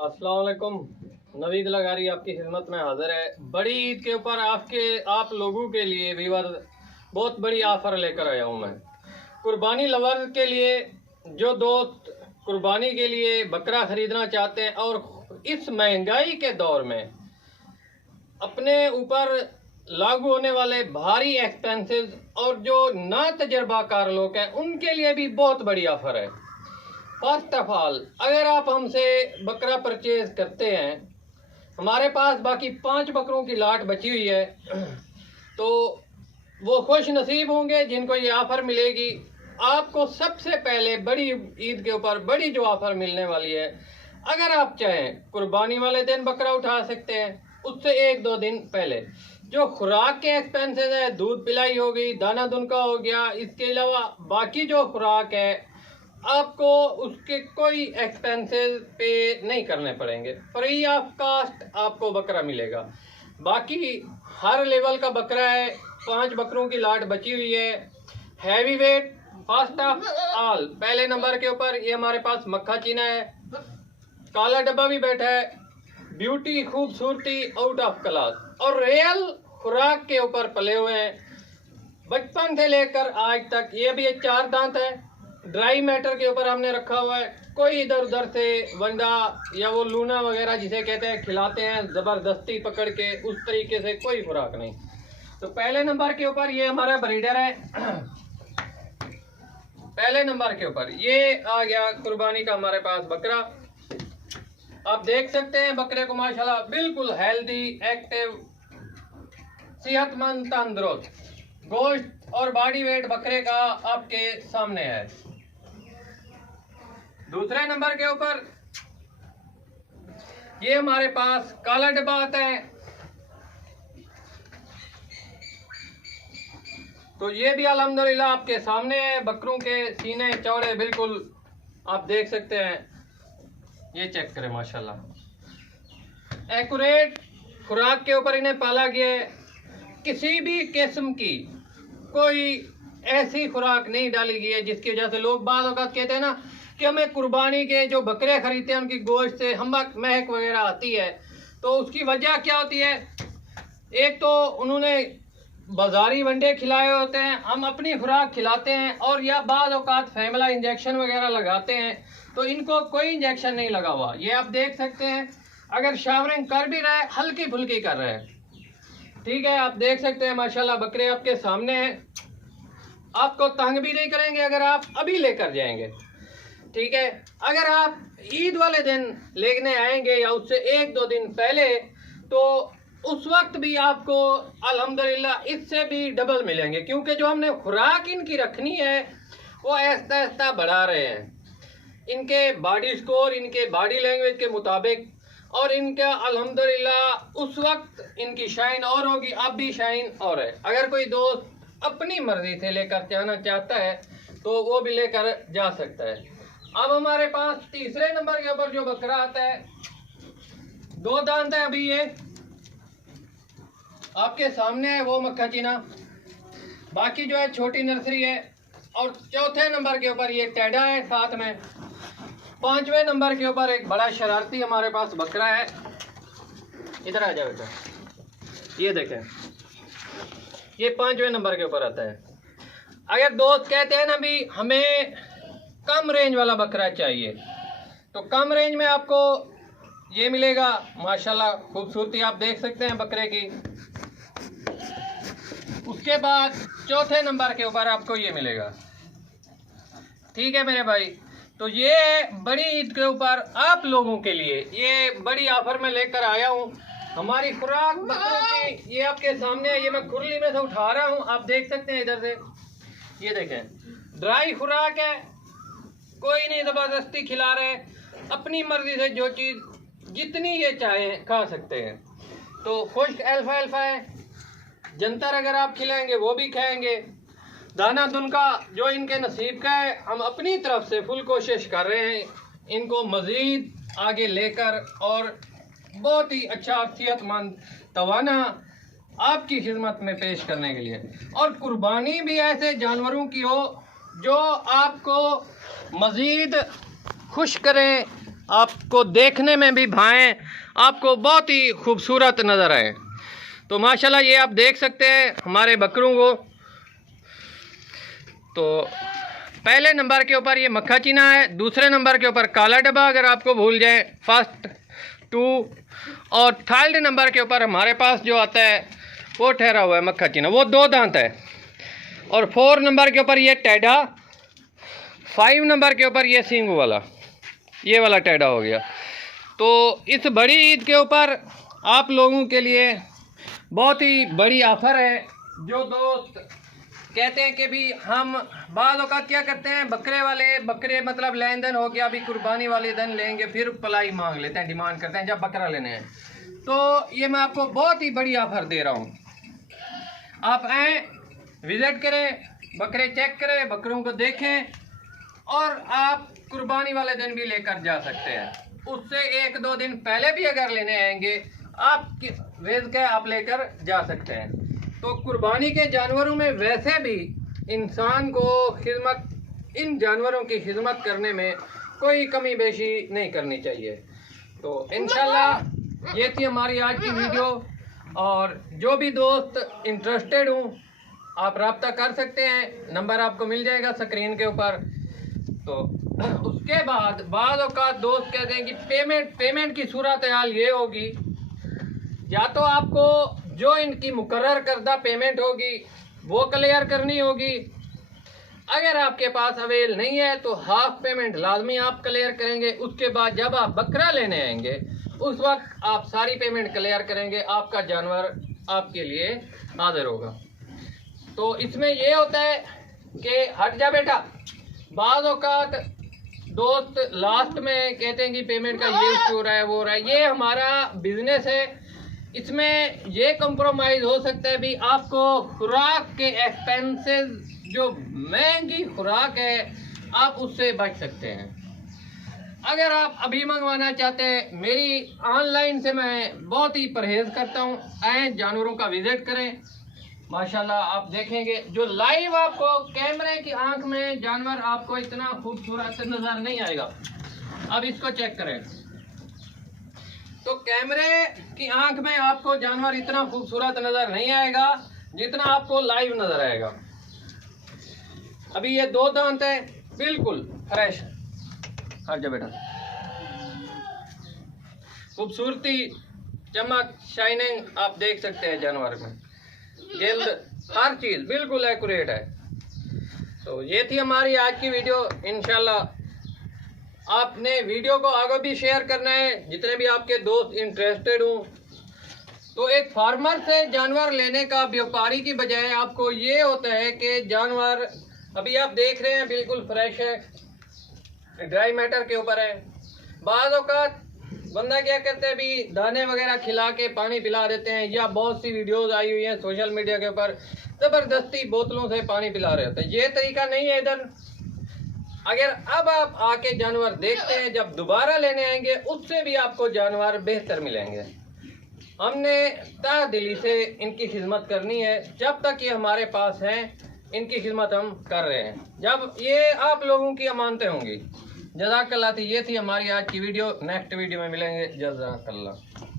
अस्सलाम वालेकुम। नवीद लगारी आपकी खिदमत में हाजिर है। बड़ी ईद के ऊपर आप लोगों के लिए व्यूअर बहुत बड़ी ऑफ़र लेकर आया हूँ मैं। कुर्बानी लवर के लिए, जो दोस्त कुर्बानी के लिए बकरा ख़रीदना चाहते हैं और इस महंगाई के दौर में अपने ऊपर लागू होने वाले भारी एक्सपेंसेस और जो ना तजर्बाकार लोग हैं उनके लिए भी बहुत बड़ी ऑफ़र है। फर्स्ट ऑफ ऑल, अगर आप हमसे बकरा परचेज करते हैं, हमारे पास बाकी 5 बकरों की लाट बची हुई है, तो वो खुश नसीब होंगे जिनको ये ऑफ़र मिलेगी। आपको सबसे पहले बड़ी ईद के ऊपर बड़ी जो ऑफ़र मिलने वाली है, अगर आप चाहें कुर्बानी वाले दिन बकरा उठा सकते हैं, उससे 1-2 दिन पहले जो खुराक के एक्सपेंसेस है, दूध पिलाई हो गई, दाना दुनका हो गया, इसके अलावा बाकी जो खुराक है आपको उसके कोई एक्सपेंसेस पे नहीं करने पड़ेंगे। फ्री ऑफ कास्ट आपको बकरा मिलेगा। बाकी हर लेवल का बकरा है। 5 बकरों की लाट बची हुई है। Heavy weight first of all पहले नंबर के ऊपर ये हमारे पास मक्खा चीना है। काला डब्बा भी बैठा है। ब्यूटी, खूबसूरती आउट ऑफ क्लास और रियल खुराक के ऊपर पले हुए हैं बचपन से लेकर आज तक। ये भी एक 4 दांत है। ड्राई मैटर के ऊपर हमने रखा हुआ है। कोई इधर उधर से वंडा या वो लूना वगैरह जिसे कहते हैं खिलाते हैं ज़बरदस्ती पकड़ के, उस तरीके से कोई खुराक नहीं। तो पहले नंबर के ऊपर ये हमारा ब्रीडर है। पहले नंबर के ऊपर ये आ गया कुर्बानी का हमारे पास बकरा। आप देख सकते हैं बकरे को माशाल्लाह बिल्कुल हेल्दी, एक्टिव, सेहतमंद, तंदुरुस्त गोश्त और बॉडी वेट बकरे का आपके सामने है। दूसरे नंबर के ऊपर ये हमारे पास काला डिब्बा आता है। तो ये भी अल्हम्दुलिल्लाह आपके सामने है। बकरों के सीने चौड़े बिल्कुल आप देख सकते हैं। ये चेक करें माशाल्लाह एक्यूरेट खुराक के ऊपर इन्हें पाला गया है। किसी भी किस्म की कोई ऐसी खुराक नहीं डाली गई है जिसकी वजह से लोग बाज़ औक़ात कहते हैं ना कि हमें कुर्बानी के जो बकरे खरीदते हैं उनकी गोश्त से हमक महक वगैरह आती है। तो उसकी वजह क्या होती है? एक तो उन्होंने बाजारी वंडे खिलाए होते हैं, हम अपनी खुराक खिलाते हैं, और या बाज़ औक़ात फैमिला इंजेक्शन वगैरह लगाते हैं। तो इनको कोई इंजेक्शन नहीं लगा हुआ। ये आप देख सकते हैं। अगर शावरिंग कर भी रहे, हल्की फुल्की कर रहे हैं, ठीक है। आप देख सकते हैं माशाल्लाह बकरे आपके सामने हैं। आपको तंग भी नहीं करेंगे अगर आप अभी लेकर जाएंगे, ठीक है। अगर आप ईद वाले दिन लेने आएंगे या उससे 1-2 दिन पहले, तो उस वक्त भी आपको अल्हम्दुलिल्लाह इससे भी डबल मिलेंगे, क्योंकि जो हमने खुराक इनकी रखनी है वो ऐसा ऐसा बढ़ा रहे हैं। इनके बॉडी स्कोर, इनके बॉडी लैंग्वेज के मुताबिक, और इनका अल्हम्दुलिल्लाह उस वक्त इनकी शाइन और होगी, अब भी शाइन और है। अगर कोई दोस्त अपनी मर्जी से लेकर जाना चाहता है तो वो भी लेकर जा सकता है। अब हमारे पास तीसरे नंबर के ऊपर जो बकरा आता है, 2 दांत है अभी ये आपके सामने है, वो मक्खा चीना। बाकी जो है छोटी नर्सरी है। और चौथे नंबर के ऊपर ये टेढ़ा है साथ में। 5वें नंबर के ऊपर एक बड़ा शरारती हमारे पास बकरा है। इधर आ जाओ बेटा, ये देखें, ये 5वें नंबर के ऊपर आता है। अगर दोस्त कहते हैं ना भी हमें कम रेंज वाला बकरा चाहिए, तो कम रेंज में आपको ये मिलेगा। माशाल्लाह खूबसूरती आप देख सकते हैं बकरे की। उसके बाद चौथे नंबर के ऊपर आपको ये मिलेगा, ठीक है मेरे भाई। तो ये बड़ी ईद के ऊपर आप लोगों के लिए ये बड़ी ऑफर में लेकर आया हूँ। हमारी खुराक बकरों की ये आपके सामने है। ये मैं खुरली में से उठा रहा हूँ, आप देख सकते हैं इधर से। ये देखें, ड्राई खुराक है, कोई नहीं ज़बरदस्ती खिला रहे। अपनी मर्जी से जो चीज़ जितनी ये चाहें खा सकते हैं। तो खुश्क अल्फा है, जंतर अगर आप खिलाएंगे वो भी खाएंगे। दाना दुनका जो इनके नसीब का है, हम अपनी तरफ से फुल कोशिश कर रहे हैं इनको मज़ीद आगे लेकर और बहुत ही अच्छा सेहतमंद तवाना आपकी खिदमत में पेश करने के लिए। और कुर्बानी भी ऐसे जानवरों की हो जो आपको मज़ीद खुश करें, आपको देखने में भी भाएं, आपको बहुत ही खूबसूरत नज़र आए। तो माशाल्लाह ये आप देख सकते हैं हमारे बकरों को। तो पहले नंबर के ऊपर ये मक्खा चीना है, दूसरे नंबर के ऊपर काला डब्बा, अगर आपको भूल जाए फर्स्ट 2, और थर्ड नंबर के ऊपर हमारे पास जो आता है वो ठहरा हुआ है मक्खा चीना, वो 2 दांत है। और 4 नंबर के ऊपर ये टेढ़ा, 5 नंबर के ऊपर ये सींग वाला, ये वाला टेढ़ा हो गया। तो इस बड़ी ईद के ऊपर आप लोगों के लिए बहुत ही बड़ी ऑफ़र है। जो दोस्त कहते हैं कि भी हम बाद औक़ात क्या करते हैं, बकरे मतलब लेन देन हो गया, अभी कुर्बानी वाले दिन लेंगे, फिर पलाई मांग लेते हैं, डिमांड करते हैं जब बकरा लेने हैं। तो ये मैं आपको बहुत ही बड़ी ऑफ़र दे रहा हूँ। आप आएँ, विज़िट करें, बकरे चेक करें, बकरों को देखें, और आप कुर्बानी वाले दिन भी लेकर जा सकते हैं। उससे 1-2 दिन पहले भी अगर लेने आएंगे आप वेज के आप लेकर जा सकते हैं। तो कुर्बानी के जानवरों में वैसे भी इंसान को इन जानवरों की खिदमत करने में कोई कमी बेशी नहीं करनी चाहिए। तो इंशाल्लाह ये थी हमारी आज की वीडियो, और जो भी दोस्त इंटरेस्टेड हूँ आप रब्ता कर सकते हैं, नंबर आपको मिल जाएगा स्क्रीन के ऊपर। तो उसके बाद औक़ात दोस्त कहते हैं कि पेमेंट की सूरत हाल ये होगी, या तो आपको जो इनकी मुकर्रर करदा पेमेंट होगी वो क्लियर करनी होगी। अगर आपके पास अवेल नहीं है तो हाफ पेमेंट लाजमी आप क्लियर करेंगे। उसके बाद जब आप बकरा लेने आएंगे उस वक्त आप सारी पेमेंट क्लियर करेंगे, आपका जानवर आपके लिए हाजिर होगा। तो इसमें ये होता है कि हट जा बेटा, बाज़ औक़ात दोस्त लास्ट में कहते हैं कि पेमेंट का ये इशू हो रहा है, वो हो रहा है। ये हमारा बिजनेस है, इसमें ये कंप्रोमाइज़ हो सकता है भी। आपको खुराक के एक्सपेंसेस, जो महंगी खुराक है, आप उससे बच सकते हैं। अगर आप अभी मंगवाना चाहते हैं, मेरी ऑनलाइन से मैं बहुत ही परहेज़ करता हूँ। आएँ, जानवरों का विज़िट करें, माशाल्लाह आप देखेंगे जो लाइव आपको कैमरे की आंख में जानवर आपको इतना खूबसूरत नज़र नहीं आएगा। अब इसको चेक करें, तो कैमरे की आंख में आपको जानवर इतना खूबसूरत नज़र नहीं आएगा जितना आपको लाइव नज़र आएगा। अभी ये 2 दांत है, बिल्कुल फ्रेश। हट जा बेटा, खूबसूरती, चमक, शाइनिंग आप देख सकते हैं जानवर में, जल्द हर चीज़ बिल्कुल एक्यूरेट है। तो ये थी हमारी आज की वीडियो। इंशाल्लाह आपने वीडियो को आगे भी शेयर करना है, जितने भी आपके दोस्त इंटरेस्टेड हों। तो एक फार्मर से जानवर लेने का व्यापारी की बजाय आपको ये होता है कि जानवर अभी आप देख रहे हैं बिल्कुल फ्रेश है, ड्राई मैटर के ऊपर है। बाज़ औक़ात बंदा क्या करते हैं, अभी दाने वगैरह खिला के पानी पिला देते हैं, या बहुत सी वीडियोस आई हुई हैं सोशल मीडिया के ऊपर, ज़बरदस्ती बोतलों से पानी पिला रहे होते हैं। ये तरीका नहीं है इधर। अगर अब आप आके जानवर देखते हैं, जब दोबारा लेने आएंगे उससे भी आपको जानवर बेहतर मिलेंगे। हमने तहदिली से इनकी खिदमत करनी है, जब तक ये हमारे पास हैं इनकी खिदमत हम कर रहे हैं, जब ये आप लोगों की अमानतें होंगी। जज़ाकल्लाह। ये थी हमारी आज की वीडियो, नेक्स्ट वीडियो में मिलेंगे। जज़ाकल्लाह।